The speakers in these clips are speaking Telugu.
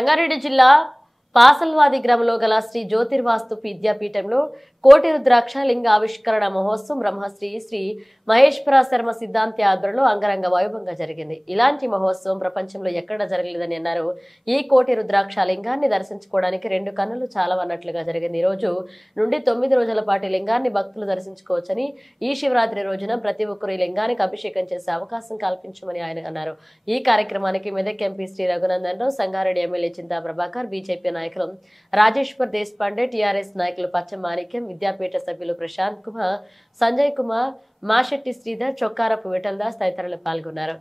సంగారెడ్డి జిల్లా పాసల్వాది గ్రామంలో గల శ్రీ జ్యోతిర్వాస్తు విద్యాపీఠంలో కోటి రుద్రాక్ష లింగ ఆవిష్కరణ మహోత్సవం బ్రహ్మశ్రీ శ్రీ మహేశ్వర శర్మ సిద్ధాంతి ఆధ్వర్యంలో అంగరంగ వైభవంగా జరిగింది. ఇలాంటి మహోత్సవం ప్రపంచంలో ఎక్కడ జరగలేదని అన్నారు. ఈ కోటి రుద్రాక్ష లింగాన్ని దర్శించుకోవడానికి 2 కన్నులు చాలవన్నట్లుగా జరిగింది. ఈ రోజు నుండి 9 రోజుల పాటు లింగాన్ని భక్తులు దర్శించుకోవచ్చని, ఈ శివరాత్రి రోజున ప్రతి ఒక్కరు ఈ లింగానికి అభిషేకం చేసే అవకాశం కల్పించమని ఆయన అన్నారు. ఈ కార్యక్రమానికి Medak MP Shri Raghunandan Rao, Sangareddy MLA Chinta Prabhakar, BJP నాయకులు రాజేశ్వర్ దేశపాండే, టీఆర్ఎస్ నాయకులు పచ్చ మాణిక్యం, విద్యాపీఠ సభ్యులు ప్రశాంత్ కుమార్, సంజయ్ కుమార్, మాషెట్టి శ్రీధర్, చొక్కారపు విఠలదాస్ తదితరులు పాల్గొన్నారు.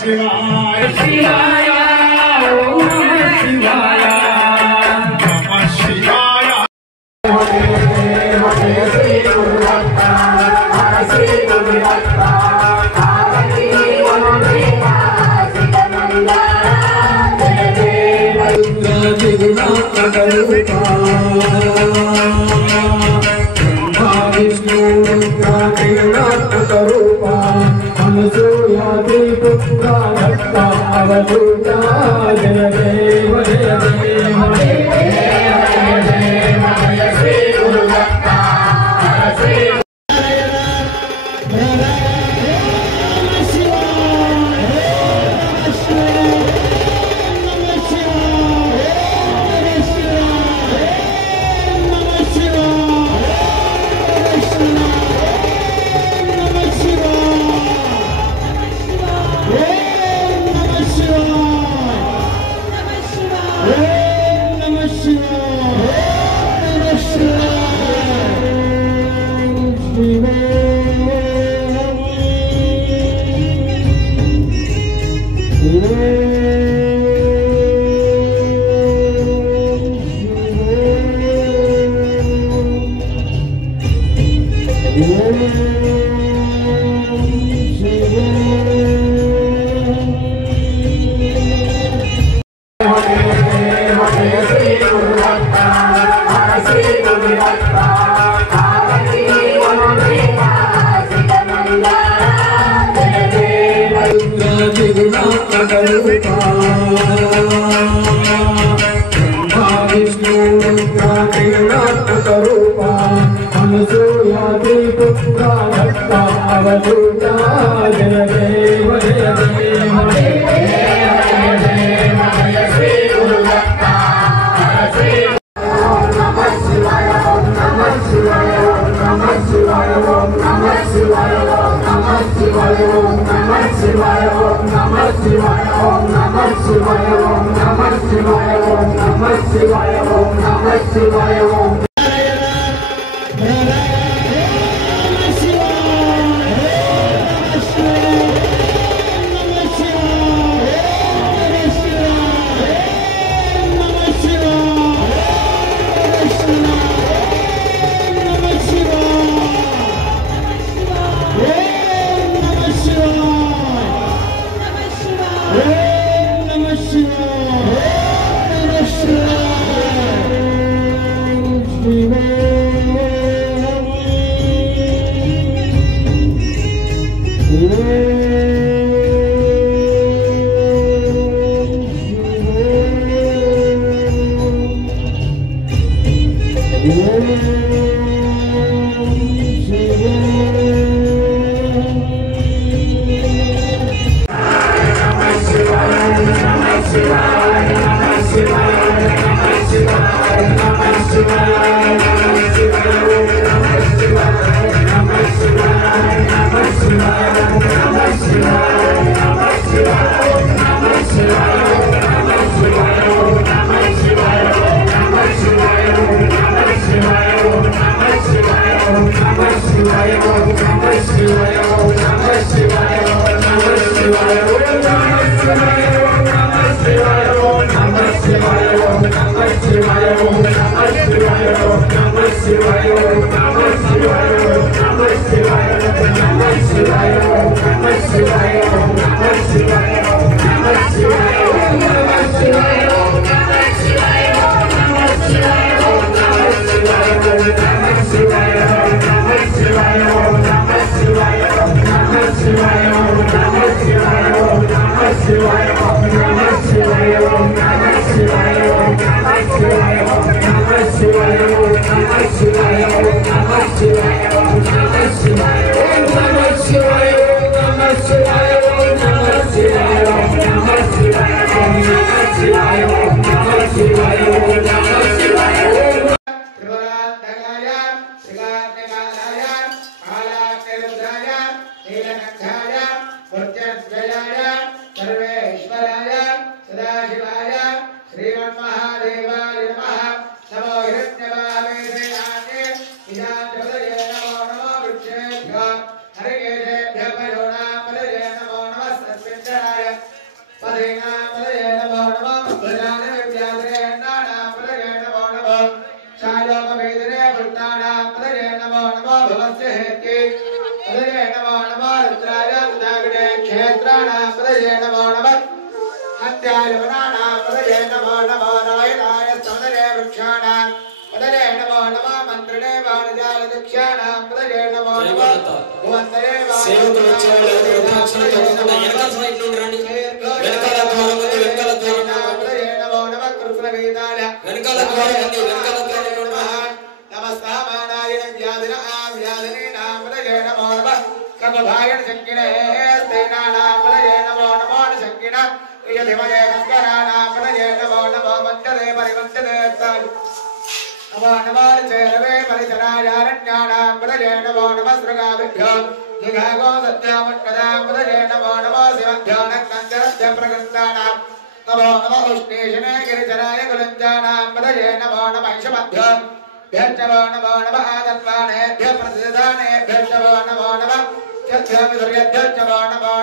शिवाय शिवाय ओम शिवाय नमः शिवाय श्री गुरुदत्ता श्री गुरुदत्ता आरती मनोदेवा सिद्धमंगला जय देव जगन्नाथ करुणा ब्रह्मा विष्णु रुद्रादिनाथ करुणा मनसोयादि पुत्रा दत्ता अवधूता जय देव जय देव जय देव जय श्री गुरुदत्ता श्री ब्रह्मा विष्णु रुद्रादिनाथ करुणा मनसोयादि पुत्रा दत्ता अवधूता जय देव जय देव जय देव जय श्री गुरुदत्ता श्री नमः शिवाय नमः शिवाय नमः शिवाय नमः शिवाय नमः शिवाय नमः शिवाय नमः शिवाय नमः शिवाय नमः शिवाय नमः शिवाय नमः शिवाय Shiva